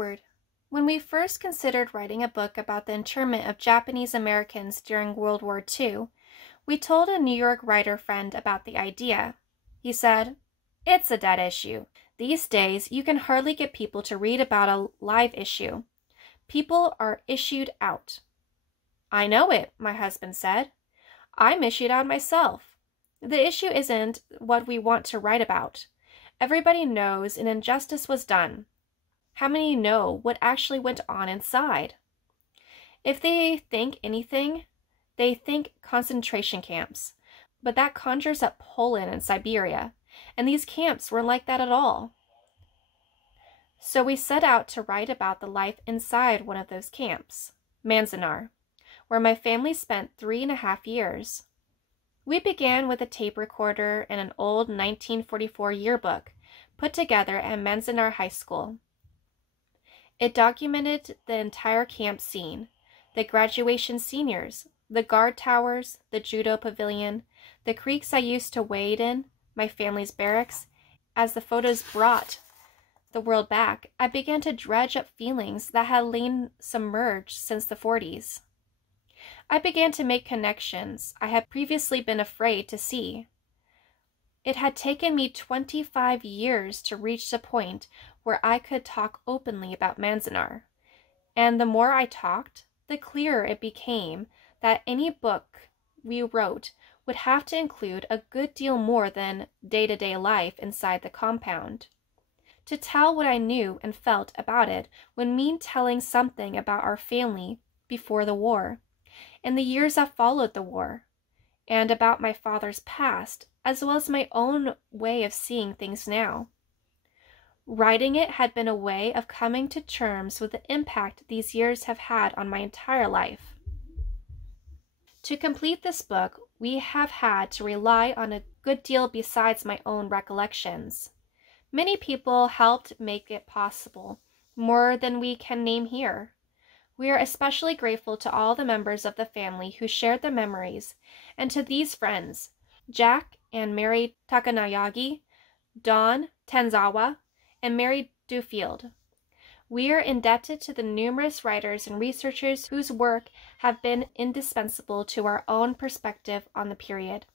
forward. When we first considered writing a book about the internment of Japanese Americans during World War II, we told a New York writer friend about the idea. He said, "It's a dead issue. These days, you can hardly get people to read about a live issue. People are issued out." "I know it," my husband said. "I'm issued out myself. The issue isn't what we want to write about. Everybody knows an injustice was done. How many know what actually went on inside? If they think anything, they think concentration camps, but that conjures up Poland and Siberia, and these camps weren't like that at all." So we set out to write about the life inside one of those camps, Manzanar, where my family spent 3.5 years. We began with a tape recorder and an old 1944 yearbook put together at Manzanar High School. It documented the entire camp scene, the graduation seniors, the guard towers, the judo pavilion, the creeks I used to wade in, my family's barracks. As the photos brought the world back, I began to dredge up feelings that had lain submerged since the 40s. I began to make connections I had previously been afraid to see. It had taken me 25 years to reach the point where I could talk openly about Manzanar, and the more I talked, the clearer it became that any book we wrote would have to include a good deal more than day-to-day life inside the compound. To tell what I knew and felt about it would mean telling something about our family before the war, and the years that followed the war, and about my father's past, as well as my own way of seeing things now. Writing it had been a way of coming to terms with the impact these years have had on my entire life. To complete this book, we have had to rely on a good deal besides my own recollections. Many people helped make it possible, more than we can name here. We are especially grateful to all the members of the family who shared their memories, and to these friends, Jack and Mary Takanayagi, Dawn Tenzawa, and Mary Dufield. We are indebted to the numerous writers and researchers whose work have been indispensable to our own perspective on the period.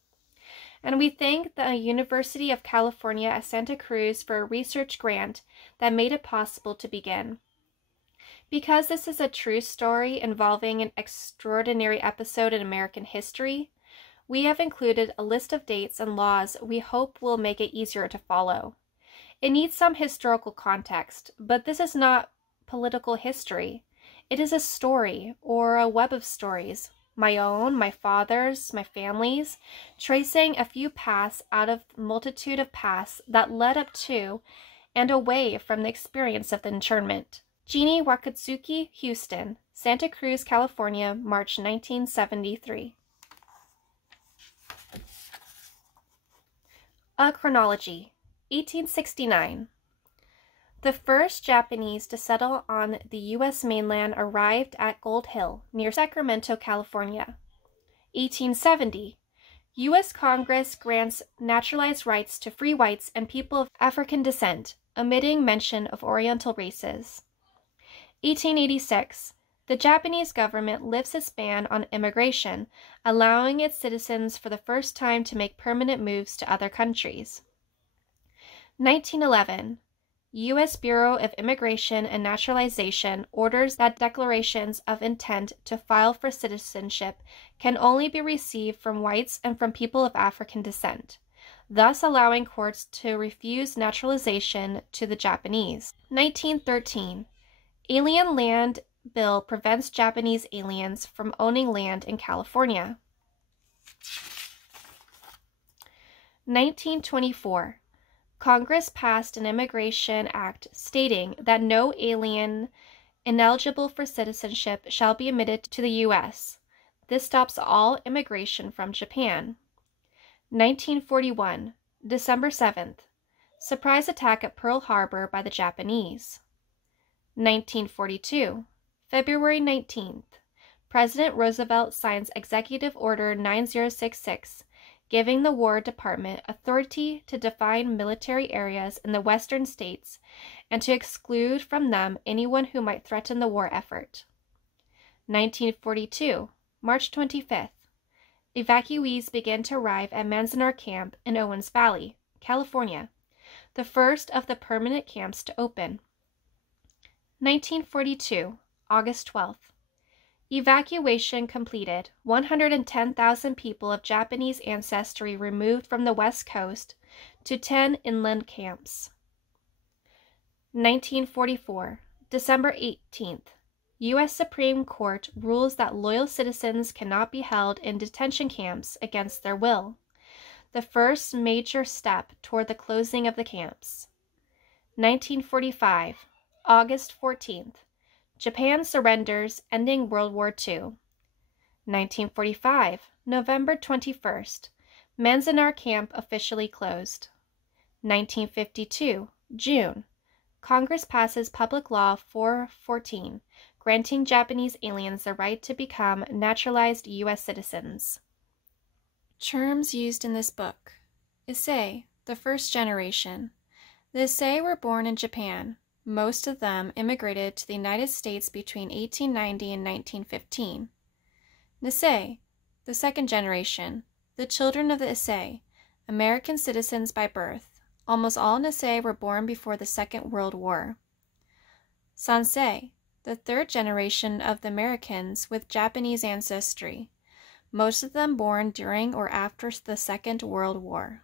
And we thank the University of California at Santa Cruz for a research grant that made it possible to begin. Because this is a true story involving an extraordinary episode in American history, we have included a list of dates and laws we hope will make it easier to follow. It needs some historical context, but this is not political history. It is a story, or a web of stories, my own, my father's, my family's, tracing a few paths out of the multitude of paths that led up to and away from the experience of the internment. Jeanne Wakatsuki, Houston, Santa Cruz, California, March 1973. A chronology. 1869. The first Japanese to settle on the U.S. mainland arrived at Gold Hill, near Sacramento, California. 1870. U.S. Congress grants naturalized rights to free whites and people of African descent, omitting mention of Oriental races. 1886. The Japanese government lifts its ban on immigration, allowing its citizens for the first time to make permanent moves to other countries. 1911. U.S. Bureau of Immigration and Naturalization orders that declarations of intent to file for citizenship can only be received from whites and from people of African descent, thus allowing courts to refuse naturalization to the Japanese. 1913. Alien Land Bill prevents Japanese aliens from owning land in California. 1924. Congress passed an Immigration Act stating that no alien ineligible for citizenship shall be admitted to the U.S. This stops all immigration from Japan. 1941. December 7th. Surprise attack at Pearl Harbor by the Japanese. 1942. February 19th. President Roosevelt signs Executive Order 9066, giving the War Department authority to define military areas in the western states and to exclude from them anyone who might threaten the war effort. 1942, March 25th. Evacuees began to arrive at Manzanar Camp in Owens Valley, California, the first of the permanent camps to open. 1942, August 12th. Evacuation completed. 110,000 people of Japanese ancestry removed from the West Coast to 10 inland camps. 1944, December 18th. U.S. Supreme Court rules that loyal citizens cannot be held in detention camps against their will, the first major step toward the closing of the camps. 1945, August 14th. Japan surrenders, ending World War II. 1945, November 21st. Manzanar Camp officially closed. 1952, June. Congress passes Public Law 414, granting Japanese aliens the right to become naturalized U.S. citizens. Terms used in this book. Issei, the first generation. The Issei were born in Japan. Most of them immigrated to the United States between 1890 and 1915. Nisei, the second generation. The children of the Issei, American citizens by birth. Almost all Nisei were born before the Second World War. Sansei, the third generation of the Americans with Japanese ancestry, most of them born during or after the Second World War.